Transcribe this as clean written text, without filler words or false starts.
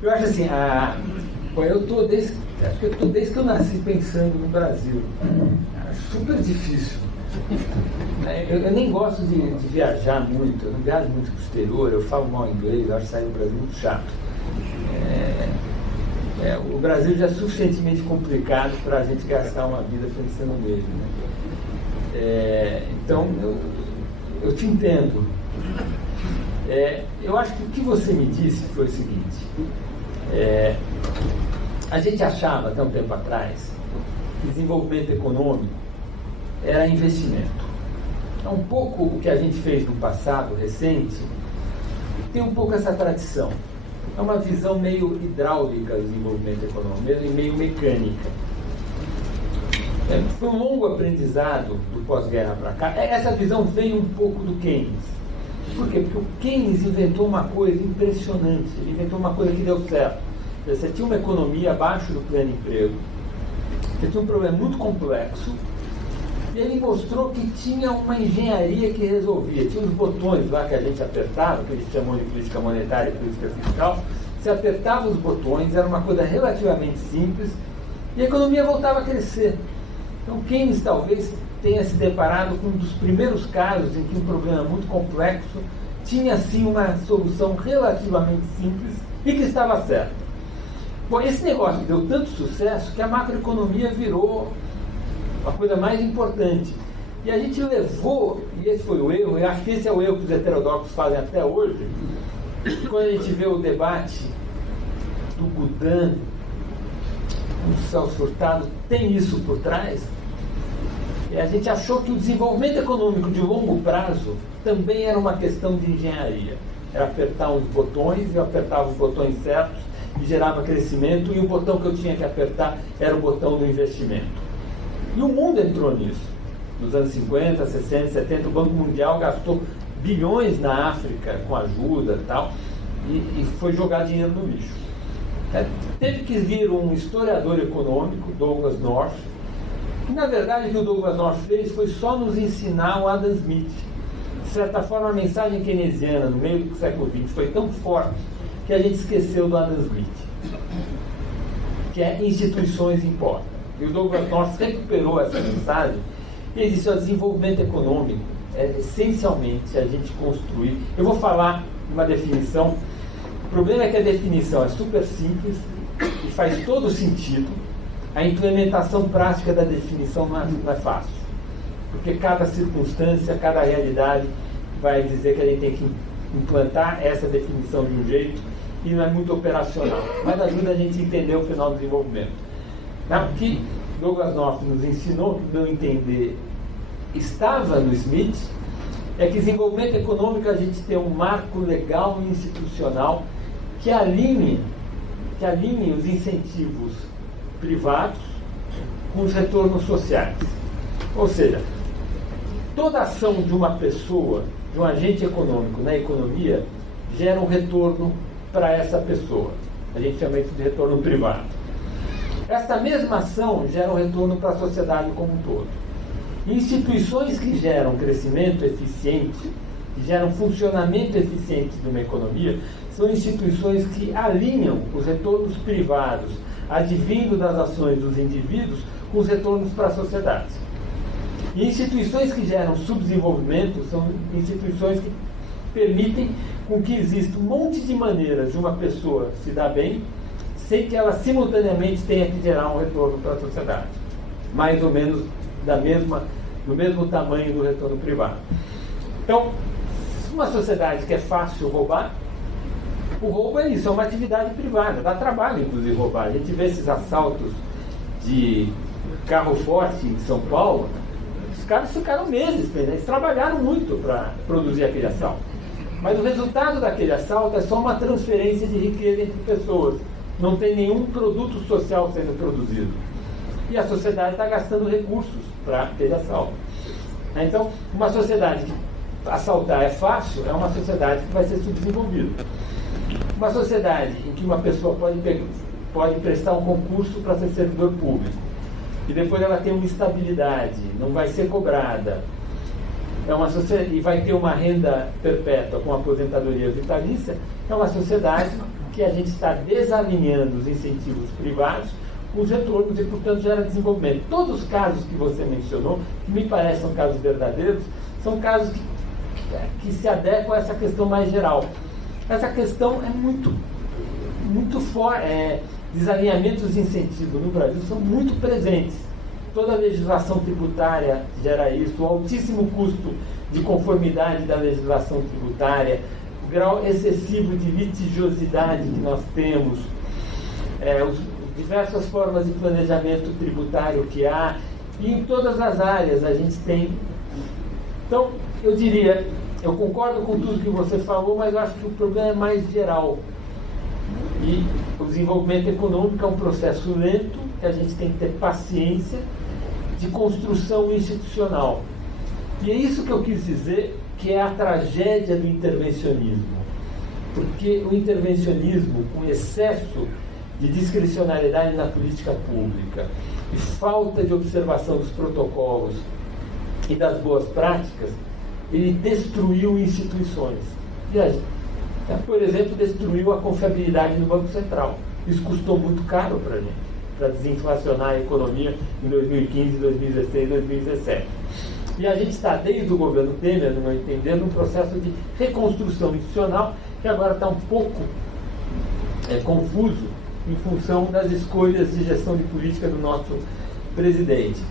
Eu acho assim, acho que eu estou desde que eu nasci pensando no Brasil. Acho super difícil. Eu nem gosto de viajar muito, eu não viajo muito para o exterior, eu falo mal inglês, eu acho sair do Brasil muito chato. O Brasil já é suficientemente complicado para a gente gastar uma vida pensando nele. Né? Então, eu te entendo. Eu acho que o que você me disse foi o seguinte: a gente achava, até um tempo atrás, que desenvolvimento econômico era investimento. É um pouco o que a gente fez no passado recente, tem um pouco essa tradição. É uma visão meio hidráulica do desenvolvimento econômico, meio mecânica. Foi um longo aprendizado do pós-guerra para cá. Essa visão veio um pouco do Keynes. Por quê? Porque o Keynes inventou uma coisa impressionante. Ele inventou uma coisa que deu certo. Você tinha uma economia abaixo do pleno emprego, você tinha um problema muito complexo, e ele mostrou que tinha uma engenharia que resolvia. Tinha uns botões lá que a gente apertava, que eles chamam de política monetária e política fiscal. Você apertava os botões, era uma coisa relativamente simples, e a economia voltava a crescer. Então Keynes talvez tenha se deparado com um dos primeiros casos em que um problema muito complexo tinha sim uma solução relativamente simples e que estava certa. Bom, esse negócio deu tanto sucesso que a macroeconomia virou a coisa mais importante. E a gente levou, e esse foi o erro, e acho que esse é o erro que os heterodoxos fazem até hoje, quando a gente vê o debate do Gudin, o Celso Furtado, tem isso por trás. E a gente achou que o desenvolvimento econômico de longo prazo também era uma questão de engenharia. Era apertar uns botões, eu apertava os botões certos e gerava crescimento, e o botão que eu tinha que apertar era o botão do investimento. E o mundo entrou nisso. Nos anos 50, 60, 70, o Banco Mundial gastou bilhões na África com ajuda e tal, e foi jogar dinheiro no lixo. Teve que vir um historiador econômico, Douglas North, e na verdade o que o Douglas North fez foi só nos ensinar o Adam Smith. De certa forma, a mensagem keynesiana no meio do século XX foi tão forte que a gente esqueceu do Adam Smith, que é instituições importam. E o Douglas North recuperou essa mensagem e disse: o desenvolvimento econômico é essencialmente a gente construir. Eu vou falar uma definição. O problema é que a definição é super simples e faz todo sentido. A implementação prática da definição não é fácil, porque cada circunstância, cada realidade vai dizer que a gente tem que implantar essa definição de um jeito, e não é muito operacional, mas ajuda a gente a entender o final do desenvolvimento. O que Douglas North nos ensinou não entender estava no Smith, é que desenvolvimento econômico a gente tem um marco legal e institucional que alinhe os incentivos privados com os retornos sociais. Ou seja, toda ação de uma pessoa, de um agente econômico na economia, gera um retorno para essa pessoa. A gente chama isso de retorno privado. Esta mesma ação gera um retorno para a sociedade como um todo. Instituições que geram crescimento eficiente, que geram funcionamento eficiente de uma economia, são instituições que alinham os retornos privados advindo das ações dos indivíduos com os retornos para a sociedade. E instituições que geram subdesenvolvimento são instituições que permitem com que exista um monte de maneiras de uma pessoa se dar bem sem que ela simultaneamente tenha que gerar um retorno para a sociedade, mais ou menos do mesmo tamanho do retorno privado. Então, uma sociedade que é fácil roubar, o roubo é isso, é uma atividade privada, dá trabalho inclusive roubar. A gente vê esses assaltos de carro forte em São Paulo, os caras ficaram meses, eles trabalharam muito para produzir aquele assalto. Mas o resultado daquele assalto é só uma transferência de riqueza entre pessoas. Não tem nenhum produto social sendo produzido. E a sociedade está gastando recursos para aquele assalto. Então, uma sociedade que assaltar é fácil, é uma sociedade que vai ser subdesenvolvida. Uma sociedade em que uma pessoa pode prestar um concurso para ser servidor público, e depois ela tem uma estabilidade, não vai ser cobrada, e vai ter uma renda perpétua com aposentadoria vitalícia, é uma sociedade porque a gente está desalinhando os incentivos privados com os retornos e, portanto, gera desenvolvimento. Todos os casos que você mencionou, que me parecem são casos verdadeiros, são casos que se adequam a essa questão mais geral. Essa questão é muito forte. Desalinhamentos dos incentivos no Brasil são muito presentes. Toda a legislação tributária gera isso, o altíssimo custo de conformidade da legislação tributária, o grau excessivo de litigiosidade que nós temos, diversas formas de planejamento tributário que há, e em todas as áreas a gente tem. Então, eu diria, eu concordo com tudo que você falou, mas eu acho que o problema é mais geral. E o desenvolvimento econômico é um processo lento, que a gente tem que ter paciência de construção institucional. E é isso que eu quis dizer, que é a tragédia do intervencionismo. Porque o intervencionismo, com excesso de discricionariedade na política pública e falta de observação dos protocolos e das boas práticas, ele destruiu instituições. Por exemplo, destruiu a confiabilidade no Banco Central. Isso custou muito caro para a gente, para desinflacionar a economia em 2015, 2016, 2017. E a gente está, desde o governo Temer, no meu entender, num processo de reconstrução institucional que agora está um pouco confuso em função das escolhas de gestão de política do nosso presidente.